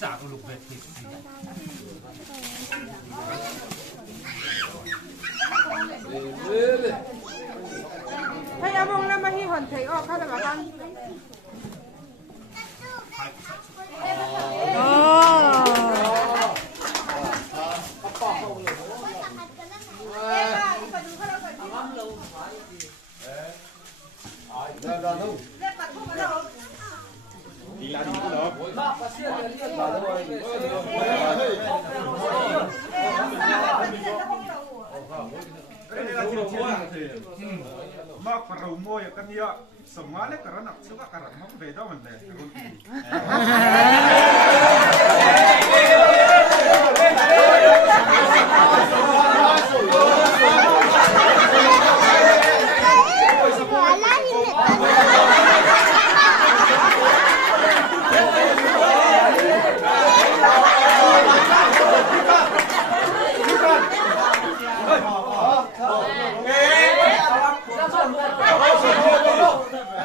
Xả con lục về thịt gì hay là mong năm nay hoàn thành ở khác là bà con đi là đi cũng được. Mak parau mo ya kan ya semua le karena suka karena mau beda mana.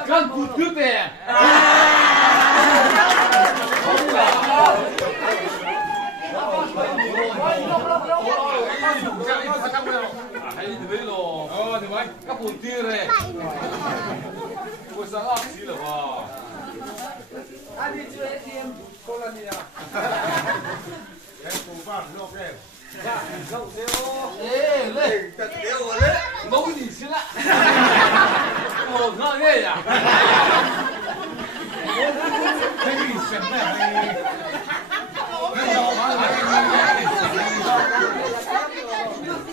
Kan putih deh. Hay thì đấy rồi. Thì mấy các putih deh. Gue salah sih lah, Pak. Adi cuy tim Kolonia. Em cùng bạn lộc em. Dạ, lộc xíu. Ê, lên. Thật đéo rồi đấy. Ngấu gì xí lạ. Ồ, ngon ghê nhỉ. Cái gì xem này.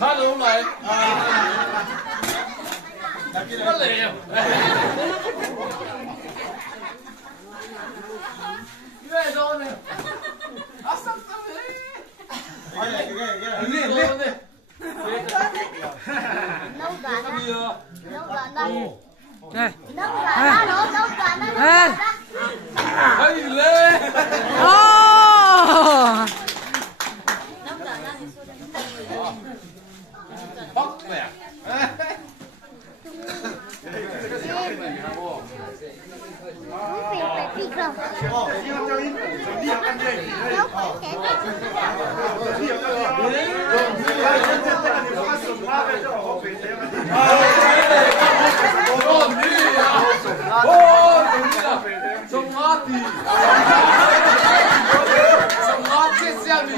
Tha đúng này. Bắt lẹ. Ghê rồi này. À sao sao đấy. Lên lên lên. Nấu gà đó. Nấu gà đó. này Nấu gà đó, nấu gà đó. Hay lên. Bắt nè. Phải phi không? Nấu cái Sông ngót thì sông ngót chết xem thì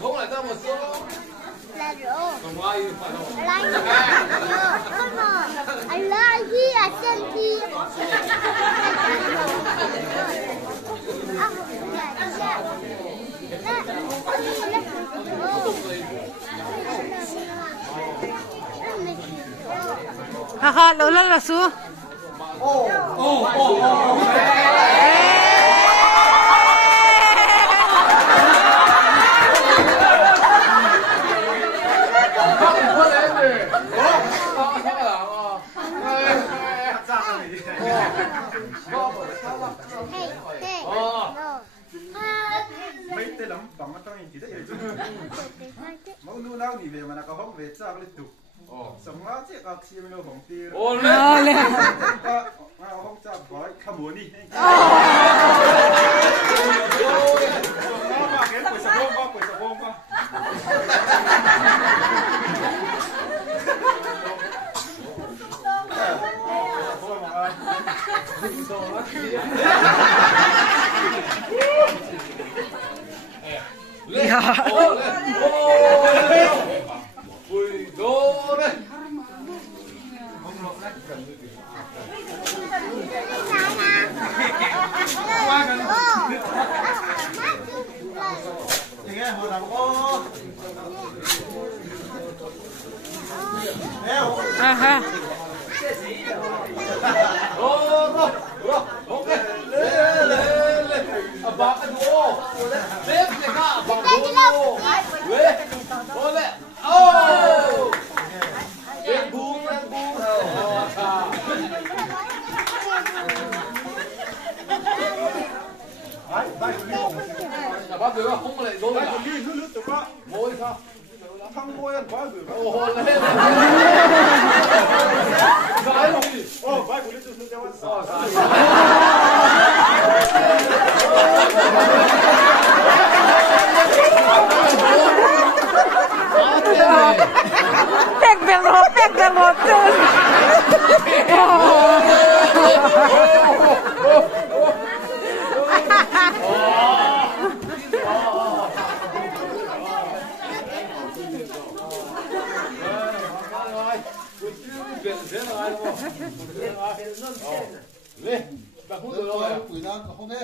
không lại ta một số là rượu. còn ai phải đâu Là con mà anh lại đi à chân đi. ha ha lỗ lỗ là su Mấy tên lắm bằng mắt trong nhìn chỉ đấy rồi. Mau nu nào đi về mà nó có không về sao cái tục. Sống lá chứ các chị mình không tiền. ô lên Không sao gói khăm muốn đi. ui đô đây Nghe hồi nào có. Nè. ha ok lên bà cái đũa xếp cái cả bà đũa lên ô lên ô lên buông bác gửi không lại đôi Ai còn đi nước tụi con. môi sao Thăng môi ăn quá gửi. ô lên 嚟，白空隊落嚟。回答好咩？